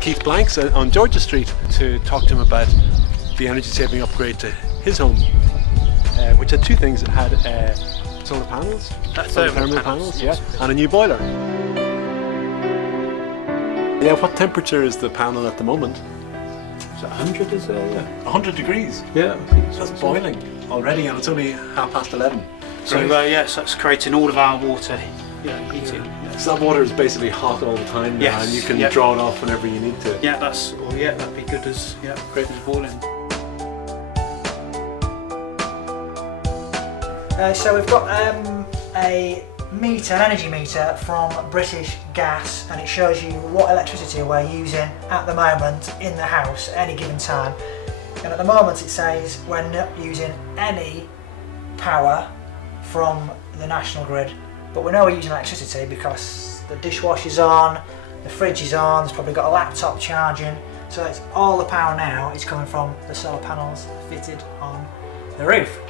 Keith Blanks on Georgia Street to talk to him about the energy saving upgrade to his home, which had two things. It had solar panels, thermal panels, yeah, and a new boiler. Yeah, what temperature is the panel at the moment? Is it 100, is there? Yeah. 100 degrees? Yeah, I think so. That's boiling already, and it's only 11:30. So yes, that's creating all of our water heating. Yeah. So that water is basically hot all the time now, yes. And you can draw it off whenever you need to. Yeah, that'd be good as great as boiling. So we've got a meter, an energy meter from British Gas, and it shows you what electricity we're using at the moment in the house at any given time. And at the moment it says we're not using any power from the national grid, but we know we're using electricity because the dishwasher's on, the fridge is on, there's probably got a laptop charging, so it's all the power now is coming from the solar panels fitted on the roof.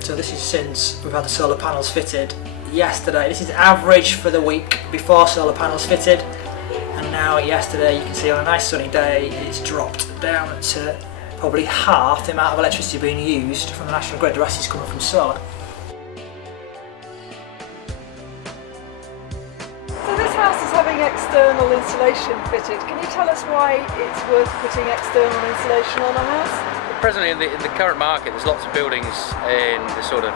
So this is since we've had the solar panels fitted yesterday. This is average for the week before solar panels fitted, and now yesterday you can see on a nice sunny day it's dropped down to probably half the amount of electricity being used from the national grid. The rest is coming from solar. So this house is having external insulation fitted. Can you tell us why it's worth putting external insulation on a house? Presently in the current market, there's lots of buildings in the sort of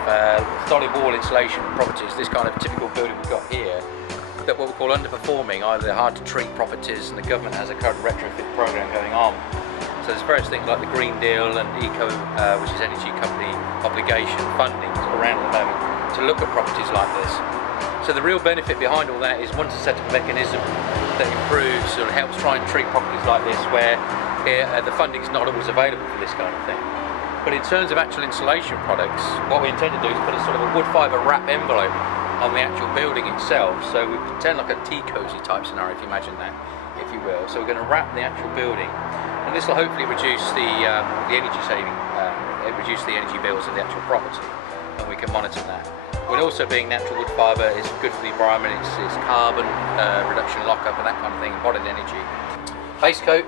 solid wall insulation properties, this kind of typical building we've got here, that what we call underperforming, either they're hard to treat properties, and the government has a current retrofit program going on. So there's various things like the Green Deal and Eco, which is energy company obligation funding around at the moment to look at properties like this. So the real benefit behind all that is one to set up a mechanism that improves or helps try and treat properties like this where the funding is not always available for this kind of thing. But in terms of actual insulation products, what we intend to do is put a sort of a wood fibre wrap envelope on the actual building itself. So we pretend like a tea cosy type scenario, if you imagine that, if you will. So we're going to wrap the actual building, and this will hopefully reduce the energy saving, reduce the energy bills of the actual property, and we can monitor that. With also being natural wood fibre is good for the environment. It's carbon reduction lockup and that kind of thing, embodied energy. Base coat.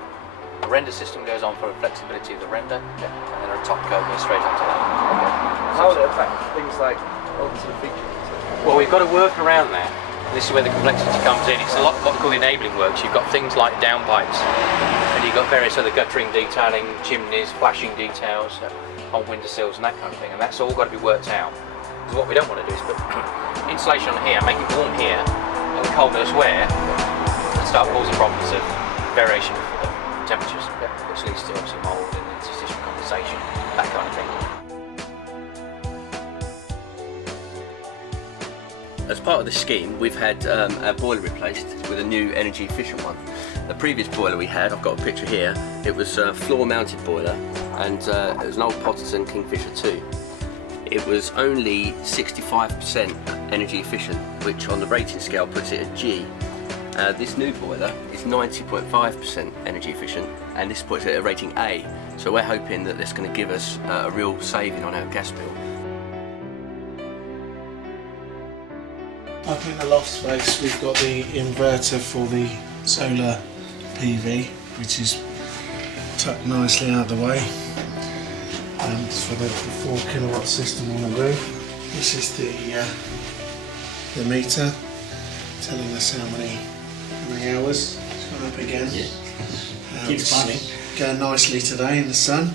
The render system goes on for the flexibility of the render, and then our top coat goes straight onto that. How will it affect things like onto the features? Well, we've got to work around that. This is where the complexity comes in. It's a lot what we call enabling works. You've got things like downpipes, and you've got various other guttering detailing, chimneys, flashing details on windowsills and that kind of thing, and that's all got to be worked out. Because what we don't want to do is put insulation on here, make it warm here, and cold elsewhere, and start causing problems of variation of temperatures, which leads to obviously mould and interstitial condensation, that kind of thing. As part of the scheme, we've had our boiler replaced with a new energy efficient one. The previous boiler we had, I've got a picture here, it was a floor mounted boiler, and it was an old Potterson Kingfisher 2. It was only 65% energy efficient, which on the rating scale puts it at G. This new boiler is 90.5% energy efficient, and this puts it at a rating A. So we're hoping that this is going to give us a real saving on our gas bill. Up in the loft space we've got the inverter for the solar PV, which is tucked nicely out of the way. It's for the 4 kilowatt system on the roof. This is the meter telling us how many hours. It's gone up again. Keeps climbing. Going nicely today in the sun.